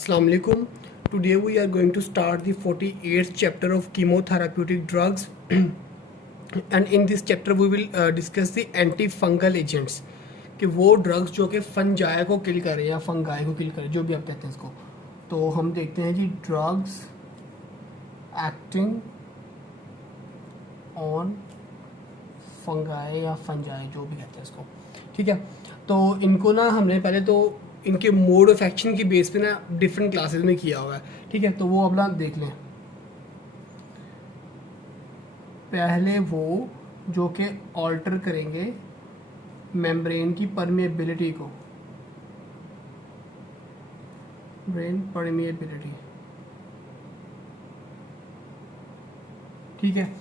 Assalamu alaikum. Today we are going to start the 48th chapter of chemotherapeutic drugs and in this chapter we will discuss the antifungal agents कि वो drugs जो कि fungi को किल करें या fungi को किल करें जो भी आप कहते हैं इसको। तो हम देखते हैं जी ड्रग्स एक्टिंग ऑन फंगाई या फंजाई जो भी कहते हैं इसको, ठीक है। तो इनको ना हमने पहले तो इनके मोड ऑफ एक्शन की बेस पे ना डिफरेंट क्लासेस में किया हुआ है, ठीक है। तो वो अपना देख लें। पहले वो जो कि ऑल्टर करेंगे मेम्ब्रेन की परमेबिलिटी को, ब्रेन परमेबिलिटी, ठीक है।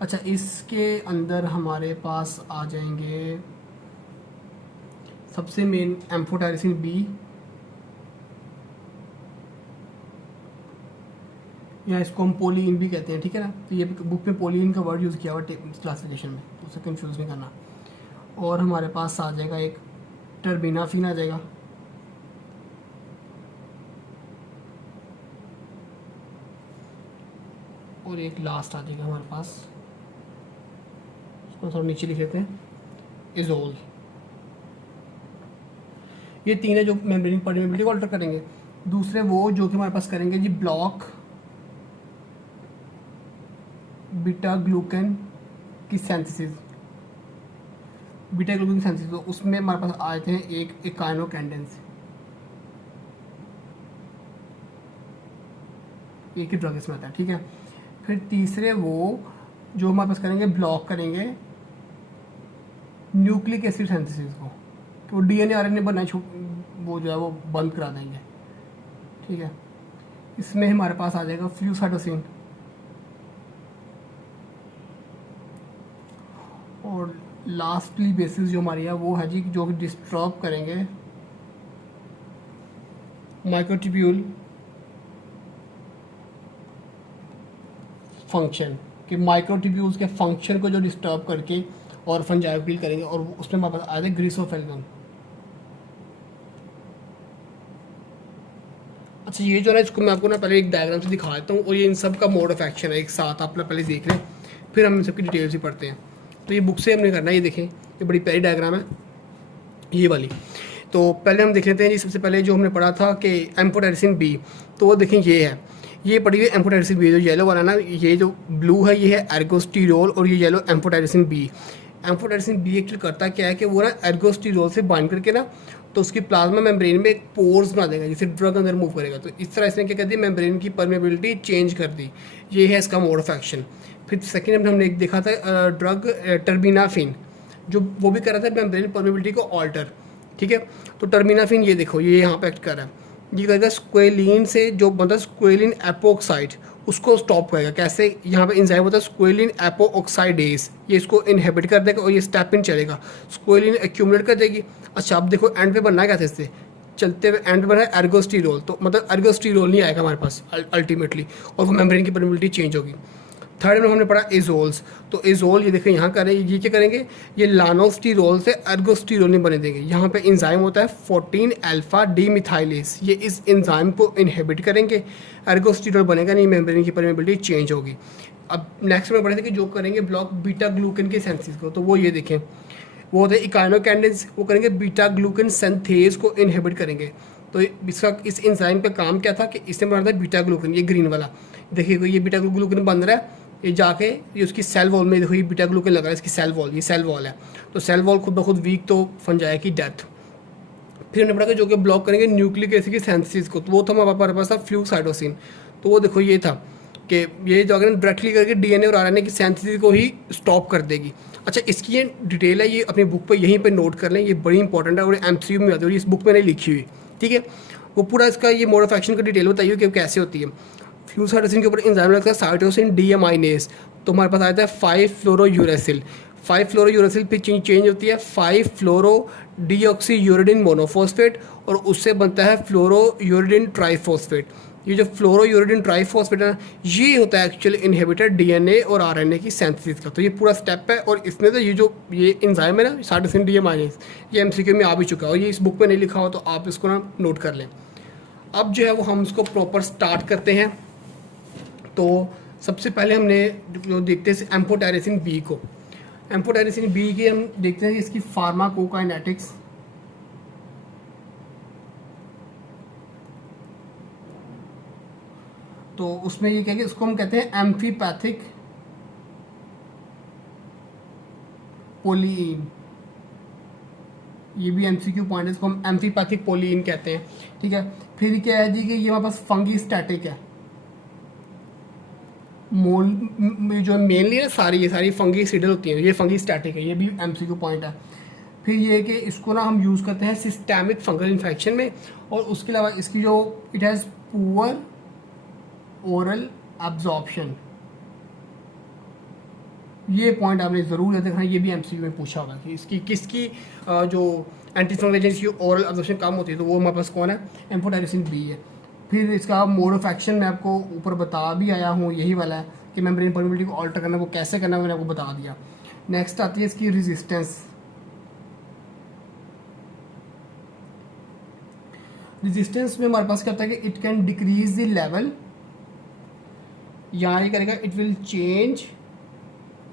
अच्छा, इसके अंदर हमारे पास आ जाएंगे सबसे मेन एम्फोटेरिसिन बी या इसको हम पोलीन भी कहते हैं, ठीक है ना। तो ये बुक में पोलीन का वर्ड यूज़ किया हुआ क्लासिफिकेशन में, तो उसे कंफ्यूज नहीं करना। और हमारे पास आ जाएगा एक टर्बिनाफिन आ जाएगा, और एक लास्ट आ जाएगा हमारे पास, उसको थोड़ा नीचे लिख लेते हैं, इजोल। ये तीन है जो मेम्ब्रेन परमेबिलिटी को अल्टर करेंगे। दूसरे वो जो कि हमारे पास करेंगे जी ब्लॉक बीटा ग्लूकन की सिंथेसिस, बीटा ग्लूकन की सिंथेसिस। तो उसमें हमारे पास आए थे एक इकाइनोकैंडेंस, एक ही ड्रग इसमें आता है, ठीक है। फिर तीसरे वो जो हमारे पास करेंगे ब्लॉक करेंगे न्यूक्लिक एसिड सिंथेसिस को, तो डीएनए आरएनए बनना वो जो है वो बंद करा देंगे, ठीक है। इसमें हमारे पास आ जाएगा फ्लूसाइटोसिन, और लास्टली बेसिस जो हमारी है वो है जी जो डिस्टर्ब करेंगे माइक्रोट्यूब्यूल फंक्शन, कि माइक्रोट्यूब्यूल्स के फंक्शन को जो डिस्टर्ब करके और फंजाई किल करेंगे। और उसमें हमारे पास आ जाए ग्रीसोफेल्गन। अच्छा, ये जो है इसको मैं आपको ना पहले एक डायग्राम से दिखा देता हूँ, और ये इन सब का मोड ऑफ एक्शन है एक साथ, आप पहले देख लें, फिर हम इन सबकी डिटेल्स ही पढ़ते हैं। तो ये बुक से हमने करना है, ये देखें, ये बड़ी प्यारी डायग्राम है ये वाली। तो पहले हम देख लेते हैं जी, सबसे पहले जो हमने पढ़ा था कि एम्फोटेरिसिन बी, तो वो देखें ये है, ये पड़ी हुई एम्फोटेरिसिन बी, जो येलो वाला ना, ये जो ब्लू है ये है एर्गोस्टिरोल, और ये yellow amphotericin B. Amphotericin B actually करता क्या है कि वो ना एर्गोस्टिरोल से बाइंड करके ना तो उसकी प्लाज्मा मेम्ब्रेन में एक पोर्स बना देगा जिससे ड्रग अंदर मूव करेगा। तो इस तरह इसने क्या कर दी, मेम्ब्रेन की परमेबिलिटी चेंज कर दी। ये है इसका मोड ऑफ एक्शन। फिर सेकेंड हमने एक देखा था ड्रग टर्बिनाफिन, जो वो भी कर रहा था मेम्ब्रेन परमेबिलिटी को ऑल्टर, ठीक है। तो टर्बिनाफिन ये देखो, ये यहाँ पे एक्ट कर रहा है, ये करेगा स्क्वेलिन से जो बनता है स्क्वेलिन एपोक्साइड, उसको स्टॉप करेगा। कैसे, यहाँ पे एंजाइम होता है स्क्वेलिन एपोऑक्साइडेज, ये इसको इनहिबिट कर देगा और ये स्टेप इन चलेगा, स्क्वेलिन एक्यूमुलेट कर देगी। अच्छा, अब देखो एंड पे बनना है क्या इससे, चलते हुए एंड पे बना है एर्गोस्टिरोल, तो मतलब एर्गोस्टिरोल नहीं आएगा हमारे पास अल्टीमेटली, और वो मेम्ब्रेन की परमेबिलिटी चेंज होगी। थर्ड में हमने पढ़ा एजोल्स, तो एजोल ये देखिए यहाँ करें, ये क्या करेंगे, ये लानोस्टिरोल से एर्गोस्टिरोल नहीं बने देंगे। यहाँ पे एंजाइम होता है 14 अल्फा डी मिथाइलेज, ये इस एंजाइम को इनहिबिट करेंगे, एर्गोस्टिरोल बनेगा नहीं, मेम्ब्रेन की परमेबिलिटी चेंज होगी। अब नेक्स्ट में पढ़े थे कि जो करेंगे ब्लॉक बीटा ग्लूकन के सिंथेसिस को, तो वो ये देखें, वो होते हैं इकाइनोकैंडेंस, वो करेंगे बीटा ग्लूकन सिंथेज को इनहिबिट करेंगे। तो इसका इस एंजाइम का काम क्या था कि इसने बनाया था बीटा ग्लूकन, ये ग्रीन वाला देखिए, ये बीटा ग्लूकन बन रहा है, ये जाके ये उसकी सेल वॉल में देखो, ये बीटा ग्लूकन लगा है इसकी सेल वॉल, ये सेल वॉल है। तो सेल वॉल खुद ब खुद वीक, तो फंजाई की डेथ। फिर हमने पढ़ा कि जो कि ब्लॉक करेंगे न्यूक्लिक एसिड की सिंथेसिस को, तो वो था हमारे पास था फ्लूसाइटोसिन। तो वो देखो ये था कि ये जो अगर डायरेक्टली करके डीएनए और आरएनए की सिंथेसिस को ही स्टॉप कर देगी। अच्छा, इसकी ये डिटेल है, ये अपनी बुक पर यहीं पर नोट कर लें, ये बड़ी इंपॉर्टेंट है और एमसीक्यू में आती है, और इस बुक में नहीं लिखी हुई, ठीक है। वो पूरा इसका ये मोड ऑफ एक्शन का डिटेल बताइए कि कैसे होती है। फ्लूसाइटोसिन के ऊपर एंजाइम लगता है साइटोसिन डीएमाइनेज, तो हमारे पास आता है 5 फ्लोरोयूरेसिल, 5 फ्लोरोयूरेसिल फिर चेंज होती है 5 फ्लोरो डीऑक्सीयूरिडिन मोनोफॉस्फेट, और उससे बनता है फ्लोरोयूरिडिन ट्राइफॉस्फेट। ये जो फ्लोरोयूरिडिन ट्राइफॉस्फेट है ये होता है एक्चुअली इनहिबिटर डीएनए और आरएनए की सिंथेसिस का। तो ये पूरा स्टेप है, और इसमें तो ये एंजाइम है ना साइटोसिन डीएमाइनेज, ये एमसीक्यू में आ भी चुका है, और ये इस बुक में नहीं लिखा हो तो आप इसको ना नोट कर लें। अब जो है वो हम उसको प्रॉपर स्टार्ट करते हैं। तो सबसे पहले हमने जो देखते हैं एम्फोटेरिसिन बी को, एम्फोटेरिसिन बी की हम देखते हैं इसकी फार्माकोकाइनेटिक्स। तो उसमें ये कहेंगे, इसको हम कहते हैं एम्फीपैथिक पोलीन। ये भी एमसीक्यू पॉइंट है, इसको हम एम्फीपैथिक पोलीन कहते हैं, ठीक है। फिर क्या है जी कि ये हमारे पास फंगी स्टैटिक है। जो मेनली है सारी ये सारी फंगी सीडल होती हैं, ये फंगी स्टैटिक है, ये भी एमसीक्यू पॉइंट है। फिर ये कि इसको ना हम यूज़ करते हैं सिस्टेमिक फंगल इन्फेक्शन में, और उसके अलावा इसकी जो it has poor oral absorption. ये पॉइंट आपने ज़रूर याद रखना, ये भी एमसीक्यू में पूछा होगा कि इसकी किसकी जो एंटी फंगल एजेंट की ओरल एब्जॉर्प्शन कम होती है, तो वो हमारे पास कौन है, एम्फोटेरिसिन बी है। फिर इसका मोड ऑफ एक्शन मैं आपको ऊपर बता भी आया हूँ, यही वाला है कि मेम्ब्रेन परमेबिलिटी को ऑल्टर करना, वो कैसे करना मैंने आपको बता दिया। नेक्स्ट आती है इसकी रेजिस्टेंस। रेजिस्टेंस में हमारे पास क्या होता है कि it can decrease the level, यहाँ ये करेगा it will change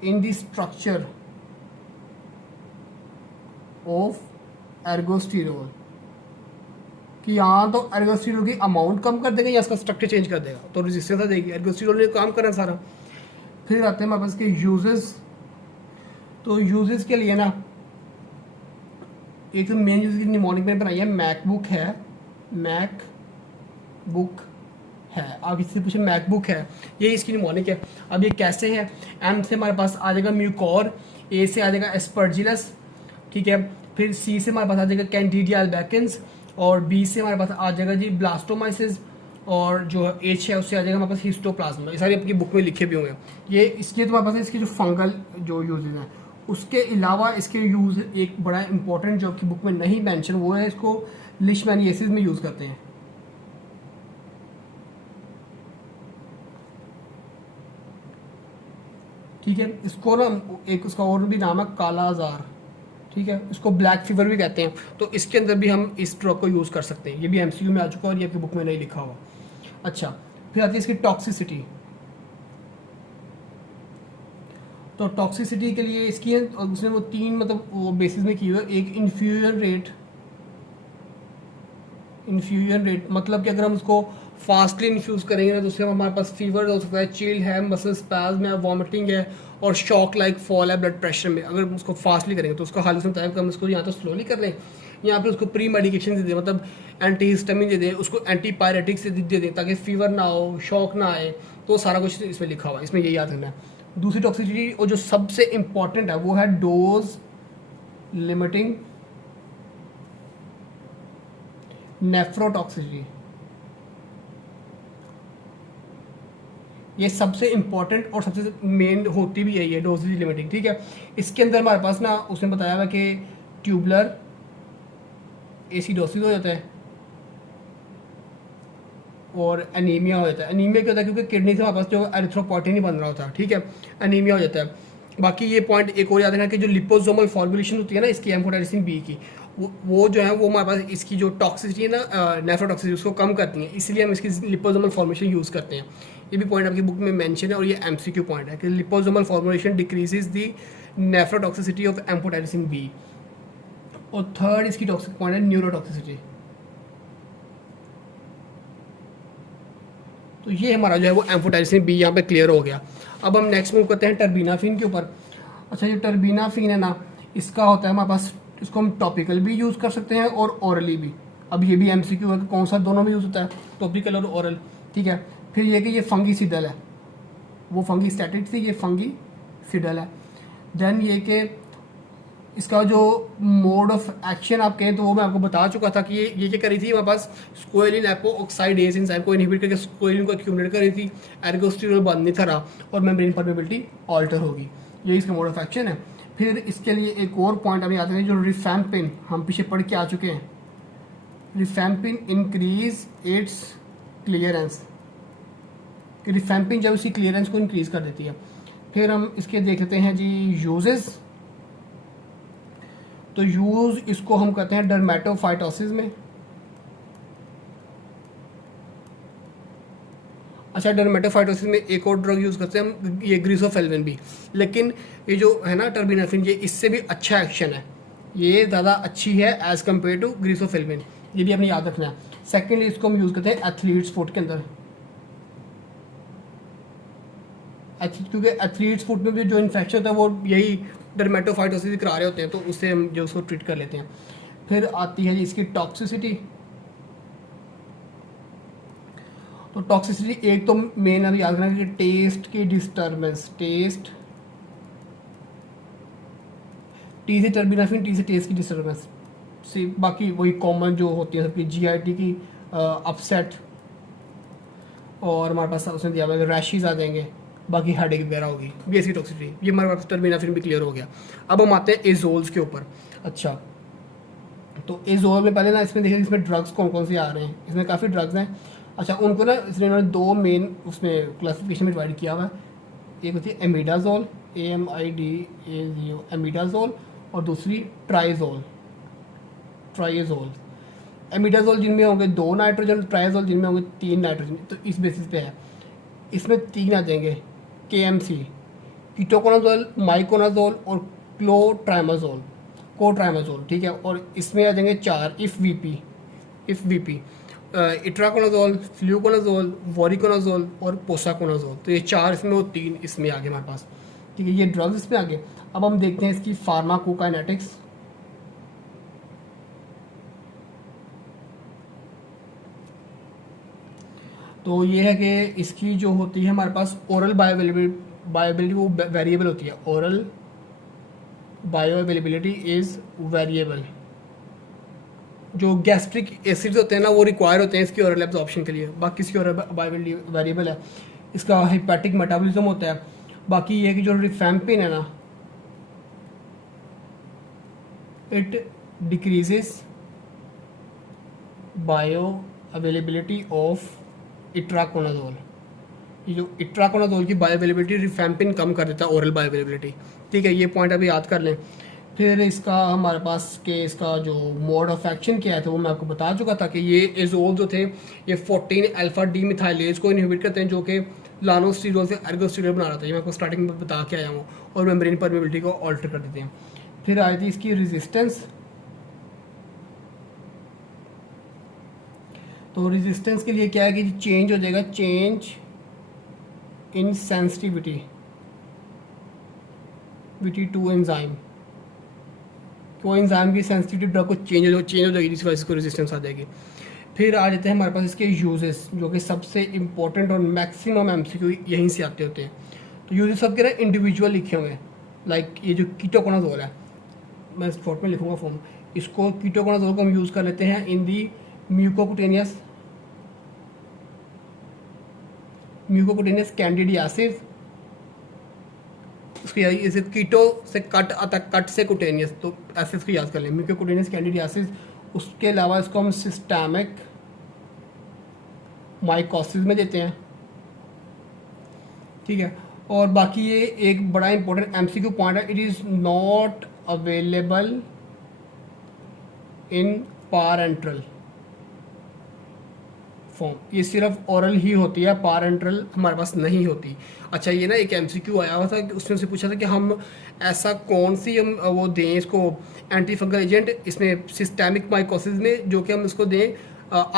in the structure of ergosterol, कि यहाँ तो एर्गोस्टेरोल की अमाउंट कम कर देगा या इसका स्ट्रक्चर चेंज कर देगा, तो रेजिस्टेंस आ जाएगी। एर्गोस्टेरोल ने काम करना सारा। फिर आते हैं हमारे पास के यूजेस। तो यूजेस के लिए ना एक तो मेन यूज की निमोनिक में बनाई है, मैकबुक है, मैकबुक है। आप इससे पूछे मैकबुक है, ये इसकी निमोनिक है। अब ये कैसे है, एम से हमारे पास आ जाएगा म्यूकोर, ए से आ जाएगा एस्परजिलस, ठीक है। फिर सी से हमारे पास आ जाएगा कैंडिडिया अल्बैकेंस, और बी से हमारे पास आ जाएगा जी ब्लास्टोमाइसिस, और जो एच है उससे आ जाएगा हमारे पास हिस्टोप्लाज्मा। ये सारी आपकी बुक में लिखे भी होंगे। ये इसके तो हमारे पास इसकी जो फंगल जो यूजेज हैं, उसके अलावा इसके यूज़ एक बड़ा इंपॉर्टेंट जो आपकी बुक में नहीं मेंशन, वो है इसको लिशमैनियासिस में यूज़ करते हैं। ठीक है, इसको ना एक उसका और भी नाम है काला आजार, ठीक है, इसको ब्लैक फीवर भी कहते हैं। तो इसके अंदर भी हम इस ड्रग को यूज़ कर सकते हैं, ये भी एमसीक्यू में आ चुका है और ये आपकी बुक में नहीं लिखा हुआ। अच्छा, फिर आती है इसकी टॉक्सिसिटी। तो टॉक्सिसिटी के लिए इसकी है, उसने वो तीन मतलब वो बेसिस में की हुई है। एक इन्फ्यूजन रेट, इन्फ्यूजन रेट मतलब कि अगर हम उसको फास्टली इन्फ्यूज़ करेंगे ना तो उससे हमारे पास फीवर हो सकता है, चिल है, मसल स्पैज़म है, वॉमिटिंग है, और शॉक लाइक फॉल है ब्लड प्रेशर में। अगर उसको फास्टली करेंगे तो उसका हाल इसमें बताया कि हम उसको यहाँ तो स्लोली कर लें, यहाँ पे उसको प्री मेडिकेशन दे दें, मतलब एंटी हिस्टामिन दे दें, उसको एंटीपायरेटिक्स दे दें ताकि फीवर ना हो, शॉक ना आए। तो सारा कुछ इसमें लिखा हुआ है, इसमें ये याद रखना है। दूसरी टॉक्सिसिटी और जो सबसे इम्पॉर्टेंट है वो है डोज लिमिटिंग नेफ्रोटॉक्सिसिटी। ये सबसे इंपॉर्टेंट और सबसे मेन होती भी यही है, डोजेज लिमिटिंग, ठीक है। इसके अंदर हमारे पास ना उसने बताया हुआ कि ट्यूबुलर एसिडोसिस हो जाता है और एनीमिया हो जाता है। एनीमिया क्या होता है, क्योंकि किडनी से हमारे पास जो एरिथ्रोपोइटिन नहीं बन रहा होता, ठीक है, एनीमिया हो जाता है। बाकी ये पॉइंट एक और याद रखना कि जो लिपोसोमल फॉर्मुलेशन होती है ना इसकी एम्फोटेरिसिन बी की, वो जो है वो हमारे पास इसकी जो टॉक्सिसिटी है ना, नेफ्रोटॉक्सिसिटी, उसको कम करती है, इसलिए हम इसकी लिपोसोमल फॉर्मुलेशन यूज़ करते हैं। ये भी पॉइंट आपकी बुक में मेंशन है और ये एमसीक्यू पॉइंट है कि liposomal formulation decreases the nephrotoxicity of amphotericin B. और थर्ड इसकी टॉक्सिक पॉइंट है न्यूरोटॉक्सिसिटी। तो ये हमारा जो है वो एम्फोटेरिसिन बी यहाँ पे क्लियर हो गया। अब हम नेक्स्ट मूव करते हैं टर्बीनाफिन के ऊपर। अच्छा, ये टर्बीनाफिन है ना, इसका होता है हमारे पास, इसको हम टॉपिकल भी यूज़ कर सकते हैं और ओरली भी। अब ये भी एमसीक्यू है कि कौन सा दोनों में यूज़ होता है, टॉपिकल और ओरल, ठीक है। फिर ये कि ये फंगीसिडल है, वो फंगी स्टैटिक थी, ये फंगीसिडल है। देन ये कि इसका जो मोड ऑफ एक्शन आप कहें तो वो मैं आपको बता चुका था कि ये क्या करी थी, हमारे पास स्क्वालिन एपोऑक्साइडेज एंजाइम को इनहिबिट करके स्क्वालिन को एक्यूमुलेट करी थी, एर्गोस्टेरोल बंद नहीं था रहा और मेम्ब्रेन परमेबिलिटी ऑल्टर होगी। ये इसका मोड ऑफ एक्शन है। फिर इसके लिए एक और पॉइंट अभी आते हैं जो रिफैम्पिन, हम पीछे पढ़ के आ चुके हैं। Rifampin increase its clearance, rifampin जब उसकी क्लियरेंस को इंक्रीज कर देती है। फिर हम इसके देख लेते हैं जी यूजेस। तो यूज़ इसको हम कहते हैं डर्मेटोफाइटोसिस में, अच्छा, डर्मेटोफाइटोसिस में एक और ड्रग यूज़ करते हैं हम, ये ग्रीसोफेल्विन भी, लेकिन ये जो है ना टर्बिनाफिन, ये इससे भी अच्छा एक्शन है, ये ज़्यादा अच्छी है एज़ कम्पेयर टू ग्रीसोफेल्विन, ये भी आपने याद रखना है। सेकेंडली इसको हम यूज़ करते हैं एथलीट्स फुट के अंदर, क्योंकि एथलीट्स फुट में भी जो इन्फेक्शन होता है वो यही डर्मेटोफाइटोसिस करा रहे होते हैं, तो उससे हम जो उसको ट्रीट कर लेते हैं। फिर आती है जी इसकी टॉक्सिसिटी। तो टॉक्सिसिटी एक तो मेन अभी याद रखना कि टेस्ट की डिस्टर्बेंस, टेस्ट, टी से टर्बिनाफिन, टी से टेस्ट की डिस्टर्बेंस से, बाकी वही कॉमन जो होती है सबकी, जीआईटी की अपसेट, और हमारे पास उसमें दिया हुआ है रैशेज आ जाएंगे, बाकी हेडेक वगैरह होगी, ये इसकी टॉक्सिसिटी, ये हमारे पास टर्बिनाफिन भी क्लियर हो गया। अब हम आते हैं एजोल्स के ऊपर। अच्छा, तो एजोल में पहले ना इसमें देखिए इसमें ड्रग्स कौन कौन से आ रहे हैं, इसमें काफ़ी ड्रग्स हैं। अच्छा, उनको ना इसलिए इन्होंने दो मेन उसमें क्लासिफिकेशन में डिवाइड किया हुआ है, एक होती है एमिडाजोल, AMIDAZO एमिडाजोल, और दूसरी ट्राइजोल, ट्राइजोल। एमिडाजोल जिनमें होंगे 2 नाइट्रोजन, ट्राइजोल जिनमें होंगे 3 नाइट्रोजन, तो इस बेसिस पे है। इसमें 3 आ जाएंगे, KMC, कीटोकोनाजोल, माइकोनाजोल और क्लोट्राइमाजोल, कोट्राइमाजोल, ठीक है। और इसमें आ जाएंगे 4, if VP, itraconazole, fluconazole, voriconazole और पोसाकोनाजोल। तो ये 4 इसमें और 3 इसमें आगे हमारे पास, ठीक है, ये ड्रग्स इसमें आगे। अब हम देखते हैं इसकी फार्माकोकाइनेटिक्स। तो ये है कि इसकी जो होती है हमारे पास ओरल बायोअवेलेबिलिटी वो वेरिएबल होती है, ओरल बायोअवेलेबिलिटी इज़ वेरिएबल। जो गैस्ट्रिक एसिड्स होते हैं ना वो रिक्वायर होते हैं इसकी ओरल एब्जॉर्प्शन के लिए, बाकी इसकी ओरल बायोअवेलेबिलिटी वेरिएबल है। इसका हेपेटिक मेटाबॉलिज्म होता है। बाकी ये कि जो रिफैम्पिन है ना, it decreases bio availability of itraconazole. ये जो इट्राकोनाजोल की बायोअवेलेबिलिटी रिफैम्पिन कम कर देता है ओरल बायोअवेलेबिलिटी, ठीक है, ये पॉइंट अभी याद कर लें। फिर इसका हमारे पास के इसका जो मोड ऑफ एक्शन क्या है तो वो मैं आपको बता चुका था कि ये एजोल जो थे ये 14 अल्फा डी मिथाइलेज को इनहिबिट करते हैं, जो कि लानोस्टीरोल से एर्गोस्टीरोल बना रहा था, ये मैं आपको स्टार्टिंग में बता के आया हूँ, और मेम्ब्रेन परमेबिलिटी को ऑल्टर कर देते हैं। फिर आई थी इसकी रेजिस्टेंस। तो रेजिस्टेंस के लिए क्या है कि चेंज हो जाएगा, change in sensitivity to enzyme, तो एंजाइम की सेंसिटिविटी ड्रग को चेंज हो जाएगी, जिस वजह से इसको रेजिस्टेंस आ जाएगी। फिर आ जाते हैं हमारे पास इसके यूजेस, जो कि सबसे इंपॉर्टेंट और मैक्सिमम MCQ यहीं से आते होते हैं। तो यूजेस सबके ना इंडिविजुअल लिखे हुए हैं, लाइक ये जो कीटोकोनाजोल है, मैं शॉर्ट में लिखूंगा फॉर्म, इसको कीटोकोनाजोल को हम यूज़ कर लेते हैं इन दी म्यूकोकुटेनियस कैंडिडियासिस। उसको जैसे कीटो से कट आता, कट से कुटेनियस, तो ऐसे इसको याद कर लें, म्यूकोकुटेनियस कैंडिडियासिस। उसके अलावा इसको हम सिस्टैमिक माइकोसिस में देते हैं, ठीक है। और बाकी ये एक बड़ा इंपॉर्टेंट MCQ पॉइंट है, it is not available in parenteral form, ये सिर्फ ओरल ही होती है, पारेंट्रल हमारे पास नहीं होती। अच्छा, ये ना एक MCQ आया हुआ था कि उसने पूछा था कि हम ऐसा कौन सी हम वो दें इसको एंटी फंगल एजेंट इसमें सिस्टेमिक माइकोसिस में, जो कि हम इसको दें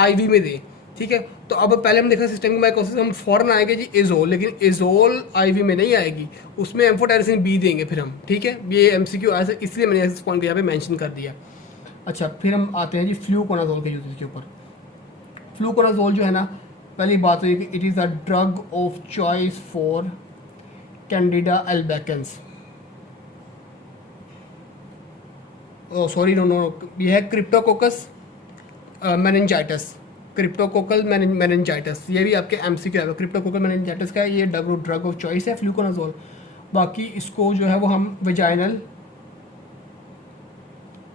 IV में दें, ठीक है। तो अब पहले हम देखा सिस्टेमिक माइकोसिस, हम फ़ौरन आएंगे जी एजोल, लेकिन एजोल IV में नहीं आएगी, उसमें एम्फोटेरिसिन B देंगे फिर हम, ठीक है। ये MCQ आया था, इसलिए मैंने इस पॉइंट को यहाँ पे मेंशन कर दिया। अच्छा, फिर हम आते हैं जी फ्लूकोनाजोल के यूजेस के ऊपर। फ्लूकोनाजोल जो है ना, पहली बात तो ये कि it is a drug of choice for Candida albicans, ये है क्रिप्टोकोकस मेनिंजाइटिस, क्रिप्टोकोकल मेनिंजाइटिस, ये भी आपके MCQ है। क्रिप्टोकोकल मेनिंजाइटिस का ये ड्रग ऑफ चॉइस है फ्लूकोनाजोल। बाकी इसको जो है वो हम वेजाइनल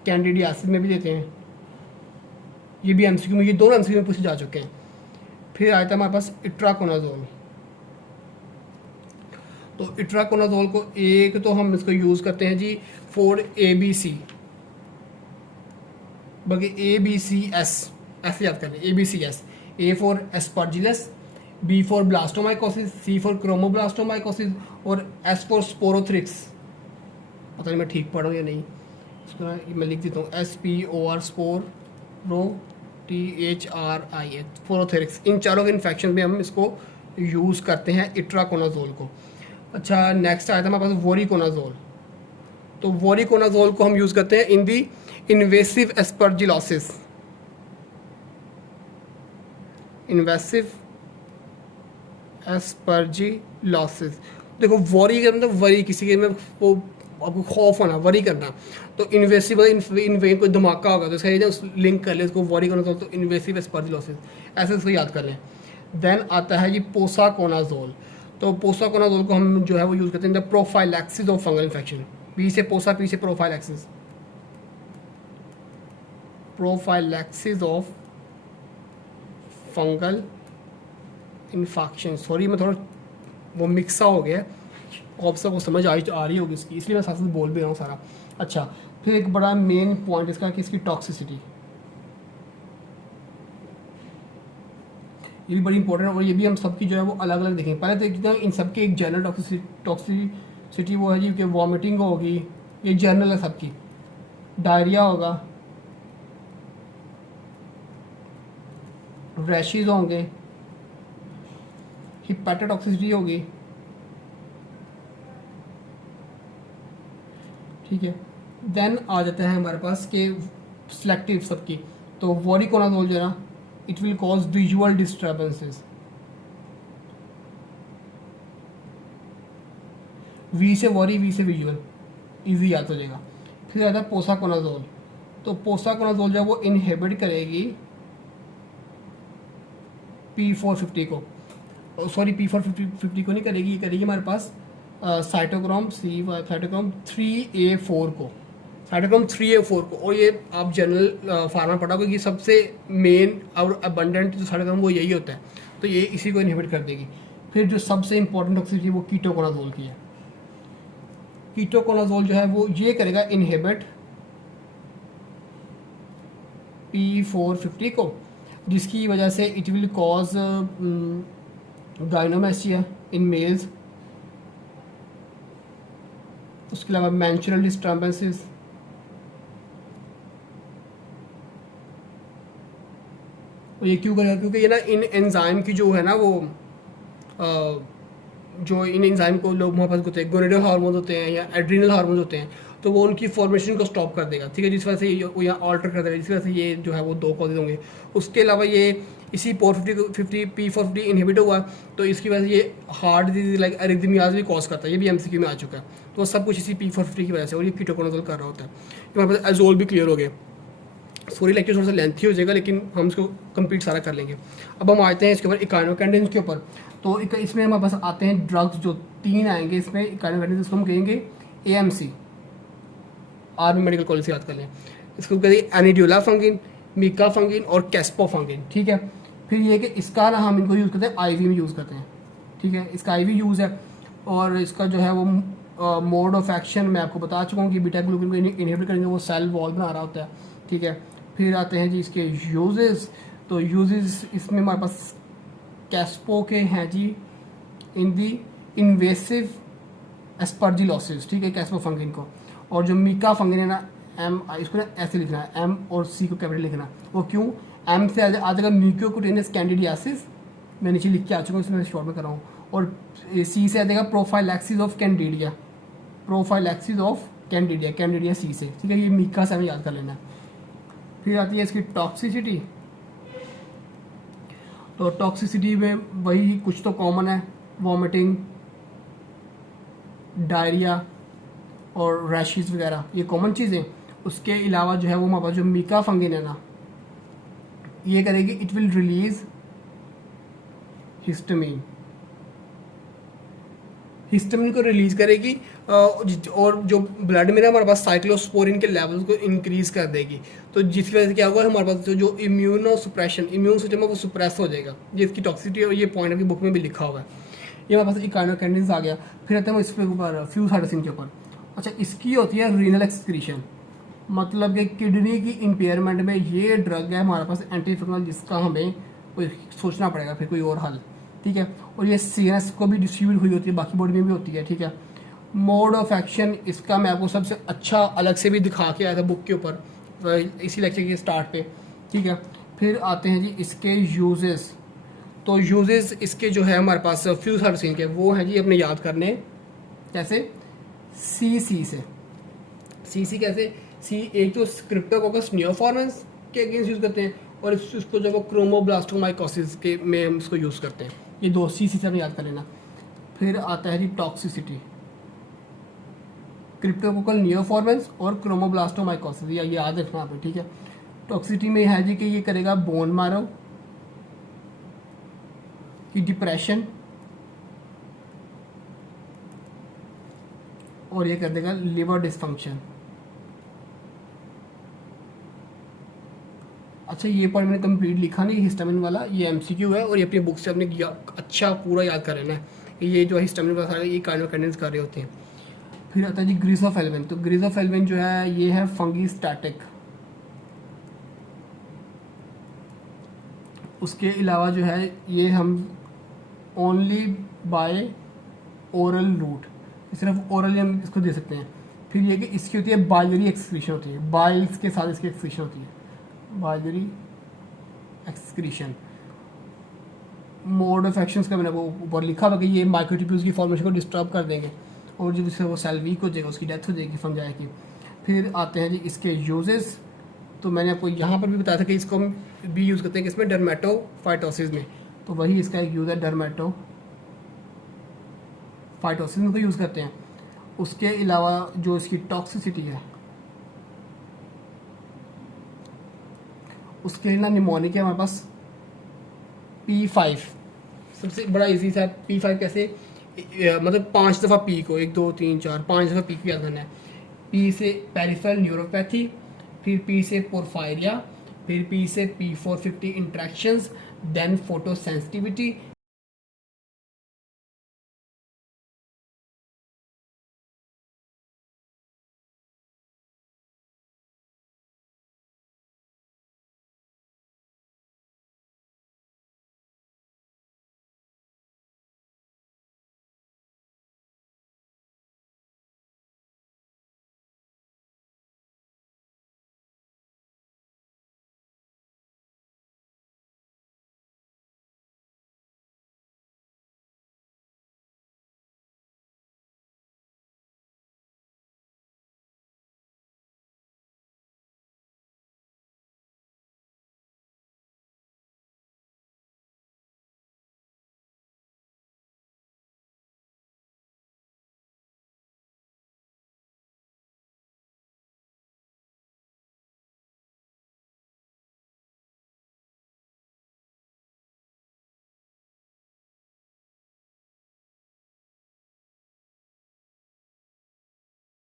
कैंडिडियासिस में भी देते हैं, ये भी MCQ में, ये दोनों MCQ में पूछे जा चुके हैं। फिर आया था हमारे पास इट्राकोनाजोल। तो इट्राकोनाजोल को एक तो हम इसको यूज़ करते हैं जी फॉर ABC, बाकी ABCS ऐसे याद करें, ABCS, A for Aspergillus, B for blastomycosis, C for chromoblastomycosis और S फॉर स्पोरोथ्रिक्स। पता नहीं मैं ठीक पढ़ रहा हूँ या नहीं, इसको मैं लिख देता हूँ SPOR स्पोरोथेरिक्स। इन चारों के इन्फेक्शन में हम इसको यूज़ करते हैं इट्राकोनाजोल को। अच्छा, नेक्स्ट आया था हमारे पास वोरिकोनाजोल। तो वोरिकोनाजोल को हम यूज़ करते हैं इन दी इन्वेसिव एस्परजिलोसिस। इन्वेसिव एस्परजिलोसिस, देखो वरी का मतलब वरी, किसी के में वो आपको खौफ होना, वरी करना। तो इन्वेसिव इन वेन कोई धमाका होगा तो इसका ये लिंक कर ले इसको वोरिकोनाजोल, तो इन्वेसिव एस्परजिलोसिस ऐसे इसको याद कर लें। देन आता है जी पोसाकोनाजोल। तो पोसाकोनाजोल को हम जो है वो यूज़ करते हैं the prophylaxis of fungal infection. P से पोसा, पी से prophylaxis, prophylaxis of fungal infection. Sorry मैं थोड़ा वो मिक्सा हो गया, आप सबको समझ आ रही होगी इसकी, इसलिए मैं साथ साथ बोल भी रहा हूँ सारा। अच्छा, फिर एक बड़ा मेन पॉइंट इसका कि इसकी टॉक्सिसिटी, ये भी बड़ी इंपॉर्टेंट है और ये भी हम सबकी जो है वो अलग अलग देखेंगे। पहले तो देखते हैं इन सबके एक जनरल टॉक्सिसिटी वो है जी कि वॉमिटिंग होगी, ये जनरल है सबकी। डायरिया होगा, रैशेज होंगे, हिपैटोटॉक्सिसिटी होगी, ठीक है। देन आ जाता है हमारे पास के सिलेक्टिव सबकी। तो वोरिकोनाजोल जो है ना, it will cause visual disturbances. V से वॉरी, वी से विजुअल, इजी याद हो जाएगा। फिर आता है पोसाकोनाजोल। तो पोसाकोनाजोल जो है वो इनहिबिट करेगी P450 को, सॉरी P450 को नहीं करेगी, ये करेगी हमारे पास साइटोक्रोम 3A4 को, साइटोक्रोम 3A4 को। और ये आप जनरल फार्मा पढ़ा क्योंकि सबसे मेन और अबंडेंट जो साइटोक्रोम वो यही होता है, तो ये इसी को इनहिबिट कर देगी। फिर जो सबसे इंपॉर्टेंट टॉक्सिसिटी वो कीटोकोनाजोल की है। कीटोकोनाजोल जो है वो ये करेगा इनहिबिट P450 को, जिसकी वजह से it will cause gynaecomastia in males. उसके अलावा मेंस्ट्रुअल डिस्टर्बेंसेस, और ये क्यों करेगा, क्योंकि ये ना इन एंजाइम की जो है ना वो जो इन एंजाइम को लोग हमारे पास होते हैं, गोनेडल हार्मोन होते हैं या एड्रीनल हार्मोन होते हैं, तो वो उनकी फॉर्मेशन को स्टॉप कर देगा, ठीक है, जिस वजह से वो यहाँ ऑल्टर कर देगा, जिस वजह से ये जो है वो 2 कॉजेज होंगे। उसके अलावा ये इसी P450 इनहिबिट हुआ तो इसकी वजह से ये हार्ट डिजीज लाइक एरिथमियाज भी कॉज करता है, ये भी MCQ में आ चुका है। तो सब कुछ इसी P450 की वजह से, और ये कीटोकोनाजोल कर रहा होता है। हमारे पास एजोल भी क्लियर हो गया। सॉरी लेक्चर थोड़ा सा लेंथी हो जाएगा लेकिन हम इसको कंप्लीट सारा कर लेंगे। अब हम आते हैं इसके ऊपर इकाइनोकैंडिन्स के ऊपर। तो इसमें हमारे पास आते हैं ड्रग्स, जो 3 आएंगे इसमें इकाइनोकैंडिन्स, इसको हम कहेंगे AMC, आर्मी मेडिकल कॉलेज से याद कर लें। इसको कहेंगे एनिड्यूला फंगिन, मीका फंगिन और कैस्पोफंगिन, ठीक है। फिर ये कि इसका ना हम इनको यूज़ करते हैं IV में यूज़ करते हैं, ठीक है, इसका IV यूज़ है। और इसका जो है वो मोड ऑफ एक्शन मैं आपको बता चुका हूँ कि बीटा ग्लूकन को इनहिबिट करेंगे, वो सेल वॉल बना रहा होता है, ठीक है। फिर आते हैं जी इसके यूजेस। तो यूजेस इसमें हमारे पास कैस्पो के हैं जी इन दी इन्वेसिव एस्परजिलोसिस, ठीक है, कैस्पो फंगिन को। और जो मीका फंगिन है ना, इसको ना ऐसे लिखना है, M और C को कैपिटल लिखना। वो क्यों, M से आ जाएगा म्यूकोकुटेनियस कैंडिडियासिस, मैं नीचे लिख के आ चुका हूँ, इसमें शॉर्ट में कर रहा हूँ। और C से आ जाएगा prophylaxis of candidiasis, prophylaxis of candidiasis, candidiasis C से, ठीक है। ये मीका से हमें याद कर लेना है। फिर आती है इसकी टॉक्सिसिटी। तो टॉक्सिसिटी में वही कुछ तो कॉमन है, वॉमिटिंग, डायरिया और रैशेस वगैरह, ये कॉमन चीज़ें। उसके अलावा जो है वो हमारे पास जो मीका फंगिन है ना, ये करेगी it will release histamine, histamine को रिलीज करेगी और जो ब्लड में ना हमारे पास साइक्लोस्पोरिन के लेवल्स को इंक्रीज कर देगी। तो जिसकी वजह से क्या होगा, हमारे पास जो इम्यून सिस्टम है वो सुप्रेस हो जाएगा। ये इसकी टॉक्सिसिटी और ये पॉइंट अभी बुक में भी लिखा हुआ है। ये हमारे पास इकाइनोकैंडिन्स आ गया। फिर आते हैं इस ऊपर फ्यूसाइटोसिन के ऊपर। अच्छा, इसकी होती है रीनल एक्सक्रीशन, मतलब कि किडनी की इम्पेयरमेंट में ये ड्रग है हमारे पास एंटीफंगल, जिसका हमें कोई सोचना पड़ेगा फिर कोई और हल, ठीक है। और ये CNS को भी डिस्ट्रीब्यूट हुई होती है, बाकी बॉडी में भी होती है, ठीक है। मोड ऑफ एक्शन इसका मैं आपको सबसे अच्छा अलग से भी दिखा के आया था बुक के ऊपर इसी लेक्चर के स्टार्ट पे, ठीक है। फिर आते हैं जी इसके यूजेस। तो यूजेस इसके जो है हमारे पास फ्यू सर्विसिंग के वो हैं जी अपने याद करने, कैसे CC से। CC कैसे, सी एक तो क्रिप्टोकोकस नियोफॉर्मेंस के अगेंस्ट यूज़ करते हैं, और इसको जो है क्रोमोब्लास्टोमाइकोसिस के में हम इसको यूज़ करते हैं। ये दो CC से हमें याद कर लेना। फिर आता है जी टॉक्सिसिटी, क्रिप्टोकोकल नियोफॉर्मेंस और क्रोमोब्लास्टोमाइकोसिस, ये याद रखना आप, ठीक है। टॉक्सिसिटी में है जी कि ये करेगा बोन मारो की डिप्रेशन, और ये कर देगा लिवर डिसफंक्शन। अच्छा, ये पॉइंट मैंने कंप्लीट लिखा नहीं हिस्टामिन वाला, ये MCQ है और ये अपनी बुक से अपने अच्छा पूरा याद कर लेना है। ये जो हिस्टामिन वाला ये कार्डियोकाइनेटिक्स कर रहे होते हैं। फिर आता है जी ग्रिसोफेल्विन। तो ग्रिसोफेल्विन जो है ये है फंगीस्टैटिक। उसके अलावा जो है ये हम ओनली बाय ओरल रूट, सिर्फ ओरली हम इसको दे सकते हैं। फिर ये कि इसकी होती है बाइलरी एक्सक्रीशन होती है, बाइल्स के साथ इसकी एक्सक्रीशन होती है, biliary excretion. Mode of actions का मैंने वो ऊपर लिखा हुआ कि ये माइक्रोट्यूब्यूल्स की फॉर्मेशन को डिस्टर्ब कर देंगे और जब इससे वो सेल वीक हो जाएगा उसकी डेथ हो जाएगी, समझाया कि। फिर आते हैं जी इसके यूजेस। तो मैंने आपको यहाँ पर भी बताया था कि इसको हम भी यूज़ करते हैं किसमें, डर्मेटोफाइटोसिस में। तो वही इसका एक यूज़ है, डर्मेटोफाइटोसिस में को यूज़ करते हैं। उसके अलावा जो इसकी टॉक्सिसिटी है उसके लिए ना निमोनिक है हमारे पास P5, सबसे बड़ा इजी सा। P5 कैसे, मतलब 5 दफ़ा P को 1 2 3 4 5 दफ़ा P को याद करना है। P से पेरिफेरल न्यूरोपैथी, फिर P से पोरफायरिया, फिर P से P450 इंट्रैक्शंस, देन फोटोसेंसिटिविटी,